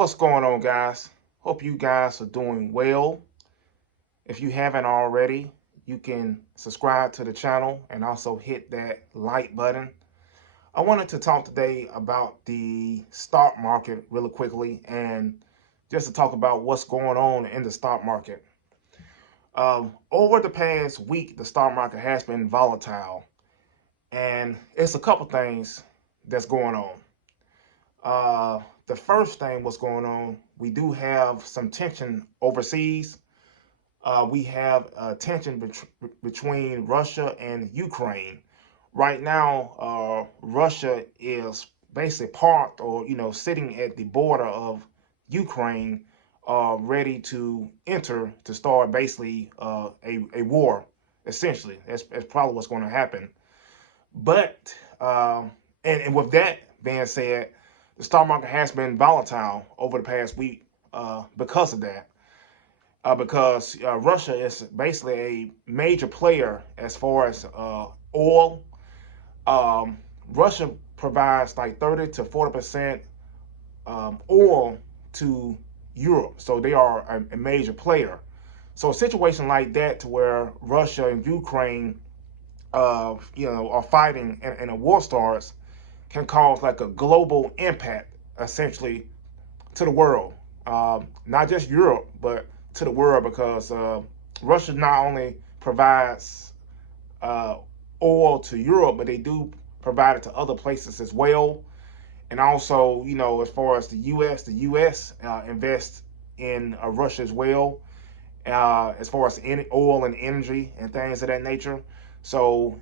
What's going on, guys? Hope you guys are doing well. If you haven't already, you can subscribe to the channel and also hit that like button. I wanted to talk today about the stock market really quickly and just to talk about what's going on in the stock market. Over the past week, the stock market has been volatile, and it's a couple things that's going on. The first thing what's going on, we do have some tension overseas. We have tension between Russia and Ukraine. Right now, Russia is basically parked or, sitting at the border of Ukraine, ready to enter to start basically a war, essentially. That's probably what's going to happen. But, and with that being said, the stock market has been volatile over the past week because of that. Because Russia is basically a major player as far as oil. Russia provides like 30 to 40% oil to Europe, so they are a major player. So a situation like that, to where Russia and Ukraine, are fighting and a war starts, can cause like a global impact, essentially, to the world. Not just Europe, but to the world, because Russia not only provides uh, oil to Europe, but they do provide it to other places as well. And also, as far as the U.S. Invests in Russia as well, as far as oil and energy and things of that nature. So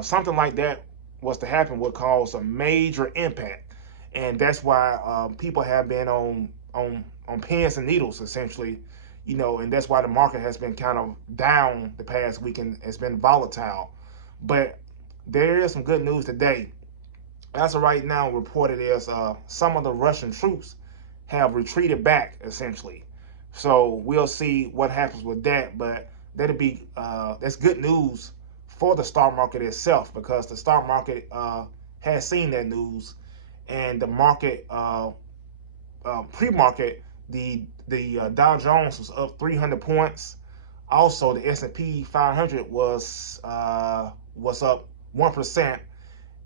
something like that was to happen would cause a major impact, and that's why people have been on pins and needles, essentially, and that's why the market has been kind of down the past week and it's been volatile. But there is some good news today. As of right now, reported is some of the Russian troops have retreated back, essentially. So we'll see what happens with that. But that's good news for the stock market itself, because the stock market has seen that news, and the market pre-market, the Dow Jones was up 300 points. Also, the S&P 500 was up 1%,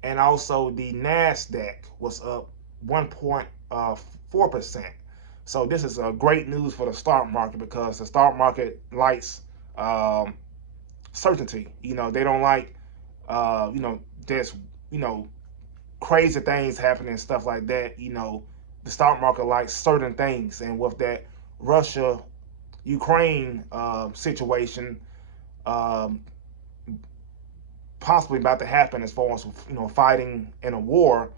and also the Nasdaq was up 1.4%. So this is great news for the stock market, because the stock market likes certainty. They don't like there's crazy things happening and stuff like that. The stock market likes certain things, and with that Russia Ukraine situation um, possibly about to happen, as far as fighting in a war,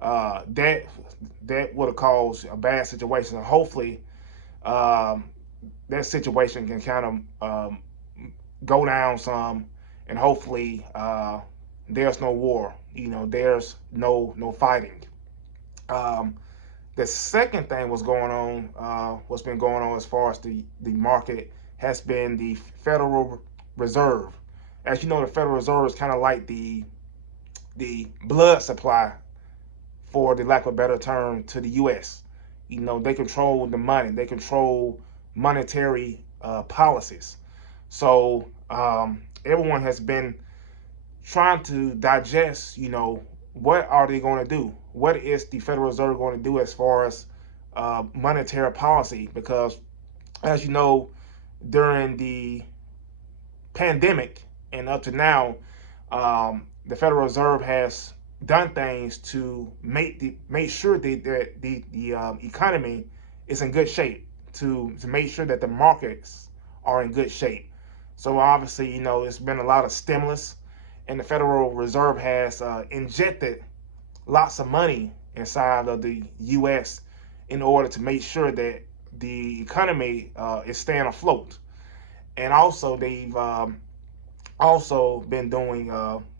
that would have caused a bad situation. And hopefully um, that situation can kind of go down some, and hopefully there's no war. There's no fighting. Um, the second thing what's been going on as far as the market, has been the Federal Reserve. As you know, the Federal Reserve is kind of like the blood supply, for the lack of a better term, to the U.S. They control the money. They control monetary policies. So everyone has been trying to digest, what are they going to do? What is the Federal Reserve going to do as far as monetary policy? Because, as you know, during the pandemic and up to now, the Federal Reserve has done things to make sure that the economy is in good shape, to make sure that the markets are in good shape. So obviously, it's been a lot of stimulus, and the Federal Reserve has injected lots of money inside of the U.S. in order to make sure that the economy is staying afloat. And also, they've also been doing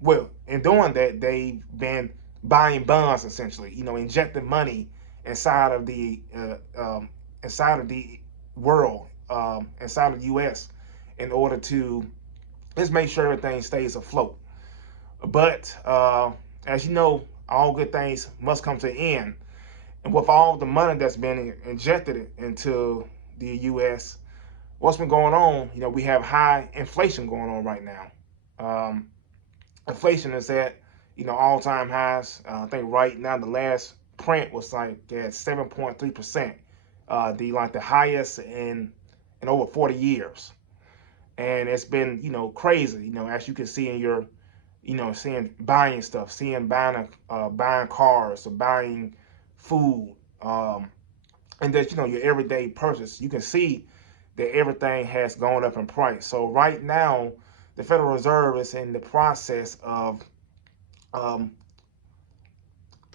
well. In doing that, they've been buying bonds, essentially. Injecting money inside of the world, inside of the U.S., in order to just make sure everything stays afloat. But as you know, all good things must come to an end. And with all the money that's been injected into the U.S., what's been going on? We have high inflation going on right now. Um, Inflation is at all-time highs. I think right now the last print was like at 7.3%, the highest in over 40 years, and it's been crazy. As you can see in your seeing buying stuff, seeing buying cars or buying food, and that your everyday purchase. You can see that everything has gone up in price. So right now, the Federal Reserve is in the process um,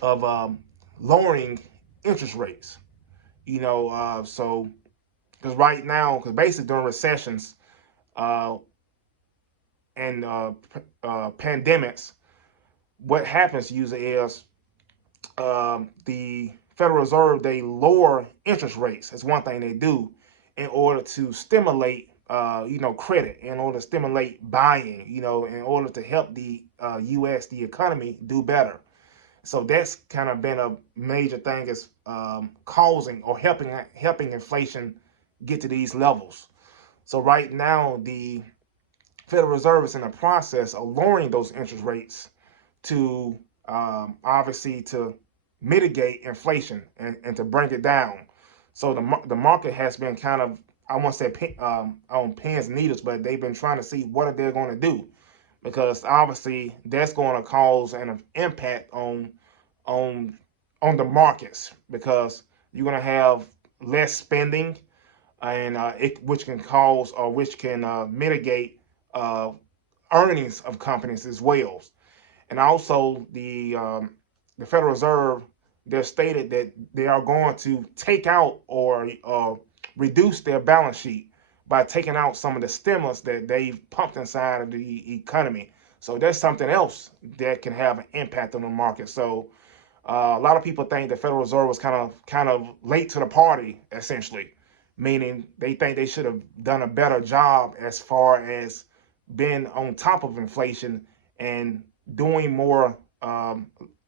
of lowering interest rates. So because right now, because basically during recessions uh, and pandemics, what happens usually is the Federal Reserve, they lower interest rates. That's one thing they do in order to stimulate credit, in order to stimulate buying, in order to help the U.S. the economy do better. So that's kind of been a major thing, is causing or helping inflation get to these levels. So right now, the Federal Reserve is in the process of lowering those interest rates to obviously to mitigate inflation and to bring it down. So the market has been kind of, I won't say on pins and needles, but they've been trying to see what they're going to do, because obviously that's going to cause an impact on the markets, because you're going to have less spending, and which can cause, or which can mitigate uh, earnings of companies as well. And also the Federal Reserve, they're stated that they are going to take out or reduce their balance sheet by taking out some of the stimulus that they've pumped inside of the economy. So that's something else that can have an impact on the market. So a lot of people think the Federal Reserve was kind of late to the party, essentially, meaning they think they should have done a better job as far as being on top of inflation and doing more a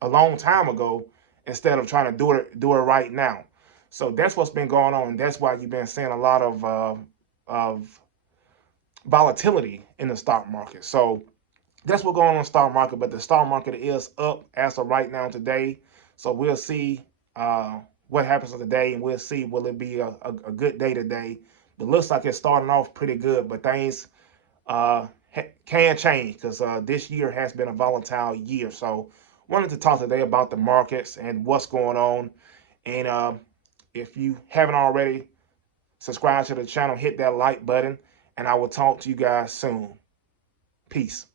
long time ago, instead of trying to do it right now. So that's what's been going on, and that's why you've been seeing a lot of volatility in the stock market. So that's what's going on in the stock market. But the stock market is up as of right now today. So we'll see what happens today, and we'll see, will it be a good day today. But it looks like it's starting off pretty good, but things can change, because this year has been a volatile year. So wanted to talk today about the markets and what's going on. And if you haven't already, subscribe to the channel, hit that like button, and I will talk to you guys soon. Peace.